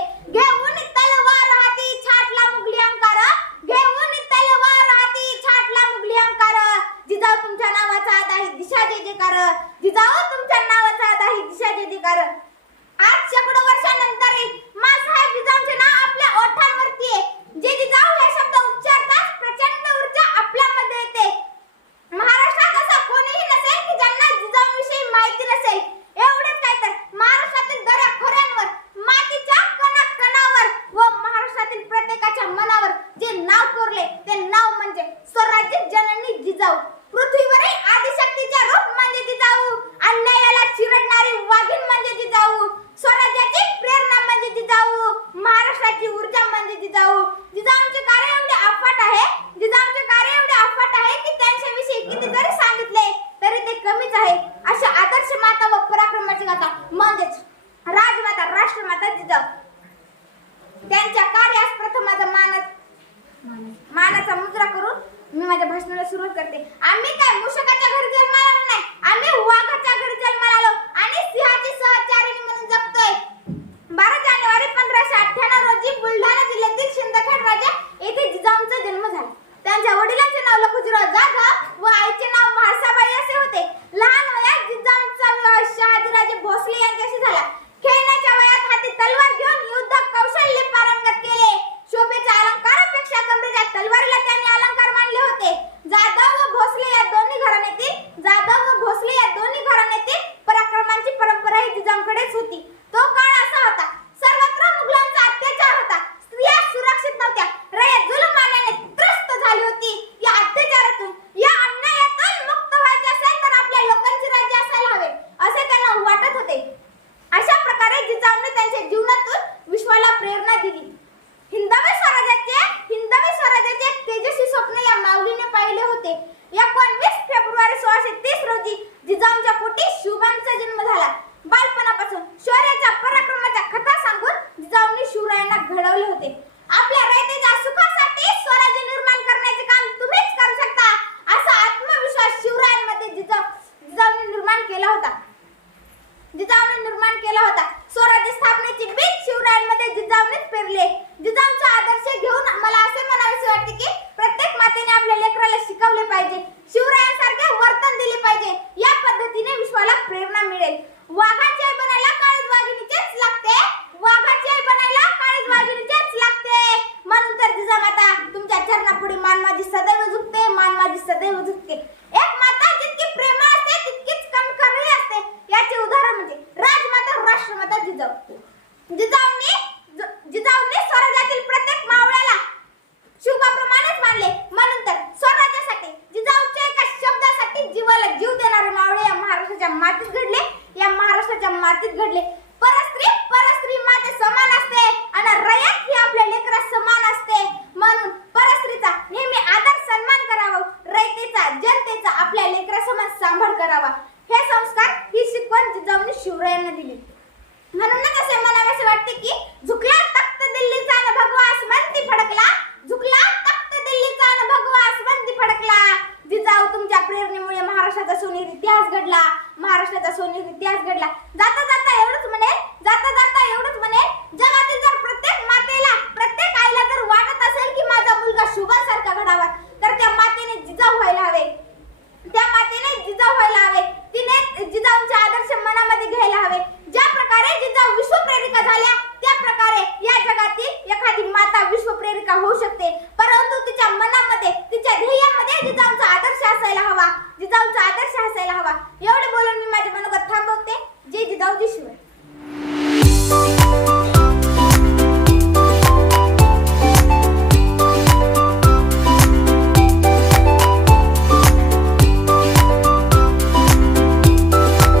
घेऊन तलवार हाती छाटला मुघली अंकार घेऊन तलवार हाती छाटला मुघली अंकार जिजाऊ तुमच्या नावाचा आता आहे दिशा जे जेकार जिजाऊ तुमच्या नावाचा आता आहे दिशा जे जेकार आज शेकडो वर्षानंतरही मासाहेब जिजाऊंचे नाव आपल्या ओठांवरती आहे जे जिजाऊ हे शब्द उच्चारताच प्रचंड ऊर्जा आपल्यामध्ये येते महाराष्ट्रात असा कोणीही नसेल की ज्यांना जिजाऊंविषयी माहिती नसेल एवढंच काय तर महाराष्ट्रातील दऱ्या खोऱ्यांवर मातीच्या कणाकणावर व महाराष्ट्रातील प्रत्येकाच्या मनावर जे नाव कोरले ते नाव म्हणजे स्वराज्य जननी जिजाऊ पृथ्वीवरील आदिशक्तीचे रूप म्हणजे जिजाऊ अन्यायाला चिरडणारी वाघीण म्हणजे जिजाऊ स्वराज्याची प्रेरणा म्हणजे जिजाऊ प्रकारची ऊर्जा म्हणजे जिजाऊ हो. जिजाऊंचे कार्य एवढे अफाट आहे. जिजाऊंचे कार्य एवढे अफाट आहे की त्यांच्याविषयी किती जरी सांगितले तरी ते कमीच आहे. अशा आदर्श माता व पराक्रमाची गाथा म्हणजेच राजमाता राष्ट्रमाता जिजाऊ त्यांच्या कार्यास प्रथमाचा मानत मानाचा मुद्रा करून मी माझ्या भाषणाला सुरुवात करते. आम्ही काय मुशकाच्या घरी जन्माला नाही? आम्ही वाघ केला होता. जिजाऊने निर्माण केला होता. स्वराज्य स्थापनेची बीज शिवरायांमध्ये जिजाऊनेच पेरले जिजाऊंचा आदर्श घेऊन मला असे म्हणावेसे वाटते की प्रत्येक मातेने आपल्या लेकराला शिकवले पाहिजे. शिवरायांसारखे वर्तन दिले पाहिजे. या पद्धतीने विश्वाला प्रेरणा मिळेल. वाघा आश्रमात जिजाऊ. जिजाऊंनी ज- जिजाऊंनी स्वराज्यातील प्रत्येक मावळ्याला शिवबाप्रमाणेच मानले. म्हणून तर स्वराज्यासाठी जिजाऊच्या एका शब्दासाठी जीवाला जीव देणारे मावळे या महाराष्ट्राच्या मातीत घडले. या महाराष्ट्राच्या मातीत घडले. परस्त्री परस्त्री माते समान असते आणि रयत ही आपल्या लेकरा समान असते. म्हणून परस्त्रीचा नेहमी आदर सन्मान करावा. रयतेचा जनतेचा आपल्या लेकरा समान सांभाळ करावा. हे संस्कार ही शिकवण जिजाऊंनी शिवरायांना दिली म्हणूनच असे म्हणावेसे वाटते की झुकला तख्त दिल्लीचा न भगवा आसमंती फडकला. झुकला तख्त दिल्लीचा न भगवा आसमंती फडकला. जिजाऊ तुमच्या प्रेरणेमुळे महाराष्ट्राचा सोनेरी इतिहास घडला. महाराष्ट्राचा सोनेरी इतिहास घडला. जाता जाता हवा. एवढं बोलून मी माझ्या मनोगत थांबवते. जे जिजाऊ दिसू